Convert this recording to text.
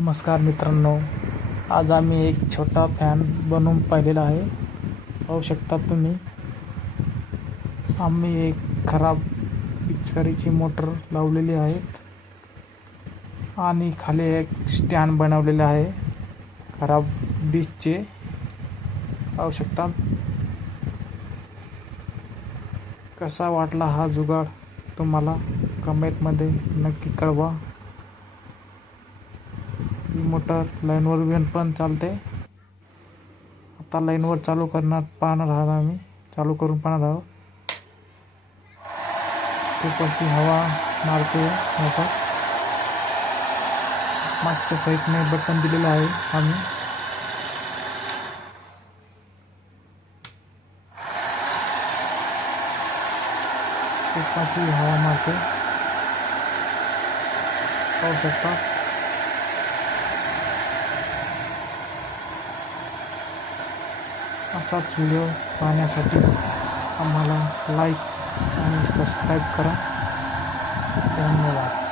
नमस्कार मित्रांनो, आज आम्ही एक छोटा फॅन बनवून पाहिलेला आहे. पाहू शकता तुम्ही. आम्ही एक खराब पिचकारीची मोटर लावलेली आहेत आणि खाली एक स्टँड बनवलेले आहे खराब डिशचे. पाहू शकता. कसा वाटला हा जुगाड तुम्हाला कमेंटमध्ये नक्की कळवा. ही मोटर लाईनवर पण चालते. आता लाईनवर पाहणार आहोत आम्ही. चालू करून पाहणार आहोत. खूप अशी हवा मारते मोटर. मागच्या साईडने बटन दिलेलं आहे आम्ही. खूप अशी हवा मारते. पाहू शकता. असाच व्हिडिओ पाहण्यासाठी आम्हाला लाईक आणि सबस्क्राईब करा. धन्यवाद.